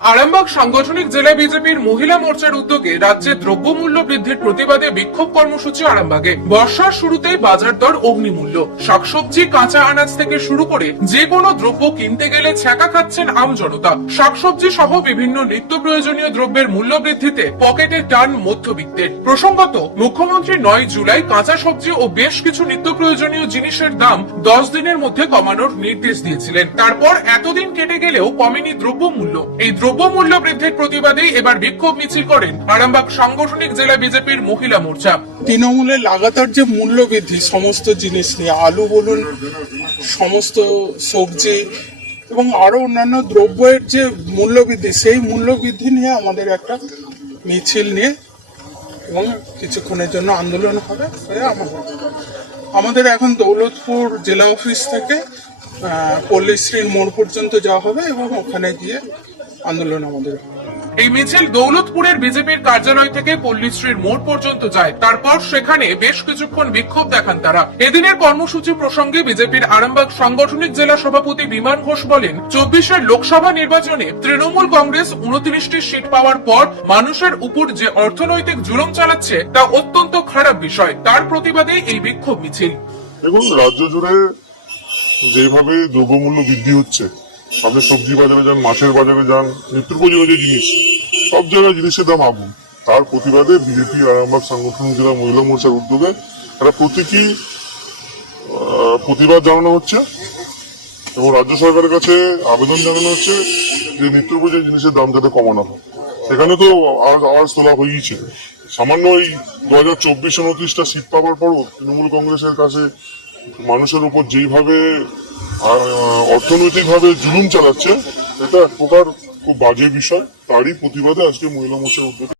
আরামবাগ সাংগঠনিক জেলা বিজেপির মহিলা মোর্চার উদ্যোগে রাজ্যে দ্রব্যমূল্য বৃদ্ধির প্রতিবাদে বিক্ষোভ কর্মসূচি আরামবাগে। বর্ষার শুরুতেই বাজার দর অগ্নিমূল্য, শাকসবজি কাঁচা আনাজ থেকে শুরু করে যে কোনো দ্রব্য কিনতে গেলে ছ্যাঁকা খাচ্ছেন আমজনতা। শাকসবজি সহ বিভিন্ন নিত্য প্রয়োজনীয় দ্রব্যের মূল্য বৃদ্ধিতে পকেটে টান মধ্যবিত্তের। প্রসঙ্গত, মুখ্যমন্ত্রী 9 জুলাই কাঁচা সবজি ও বেশ কিছু নিত্য প্রয়োজনীয় জিনিসের দাম 10 দিনের মধ্যে কমানোর নির্দেশ দিয়েছিলেন। তারপর এতদিন কেটে গেলেও কমেনি দ্রব্যমূল্য। এই দ্রব্যমূল্য বৃদ্ধির প্রতিবাদেই এবার বিক্ষোভ মিছিল করেন আরামবাগ সাংগঠনিক জেলা বিজেপির মহিলা মোর্চা। তৃণমূলের লাগাতার যে মূল্য বৃদ্ধি সমস্ত জিনিস নিয়ে, আলু বলুন, সমস্ত সবজি এবং আরো অন্যান্য দ্রব্যের যে মূল্য বৃদ্ধি, সেই মূল্য বৃদ্ধি নিয়ে আমাদের একটা মিছিল নিয়ে এবং কিছুক্ষণের জন্য আন্দোলন হবে। আমাদের এখন দৌলতপুর জেলা অফিস থেকে পল্লীশ্রীর মোড় পর্যন্ত যাওয়া হবে এবং ওখানে গিয়ে আন্দোলন আমাদের হবে। এই মিছিল দৌলতপুরের বিজেপির কার্যালয় থেকে পল্লীশ্রীর মোড় পর্যন্ত যায়। তারপর সেখানে বেশ কিছুক্ষণ বিক্ষোভ দেখান তারা। এদিনের কর্মসূচি প্রসঙ্গে বিজেপির আরামবাগ সাংগঠনিক জেলা সভাপতি বিমান ঘোষ বলেন, 24-এর লোকসভা নির্বাচনে তৃণমূল কংগ্রেস 29টি সিট পাওয়ার পর মানুষের উপর যে অর্থনৈতিক জুলুম চালাচ্ছে তা অত্যন্ত খারাপ বিষয়। তার প্রতিবাদে এই বিক্ষোভ মিছিল। দেখুন, রাজ্য জুড়ে যেভাবে দ্রব্যমূল্য বৃদ্ধি হচ্ছে, আপনি সবজি বাজারে যান, মাছের বাজারে যান, নিত্য প্রয়োজনীয় যে জিনিস, সব জায়গায় জিনিসের দাম আগুন। তার প্রতিবাদে বিজেপি আরামবাগ সাংগঠনিক জেলা মহিলা মোর্চার উদ্যোগে একটা প্রতীকী প্রতিবাদ জানানো হচ্ছে এবং রাজ্য সরকারের কাছে আবেদন জানানো হচ্ছে যে নিত্য প্রয়োজনীয় জিনিসের দাম যাতে কমানো হয়। সেখানে তো আওয়াজ তোলা হয়েছে। সামান্য এই 2024-29টা সিট পাওয়ার পরও তৃণমূল কংগ্রেসের কাছে মানুষের উপর যেইভাবে অর্থনৈতিকভাবে জুলুম চালাচ্ছে, এটা এক প্রকার খুব বাজে বিষয়। তারই প্রতিবাদে আজকে মহিলা মোর্চার উদ্যোগে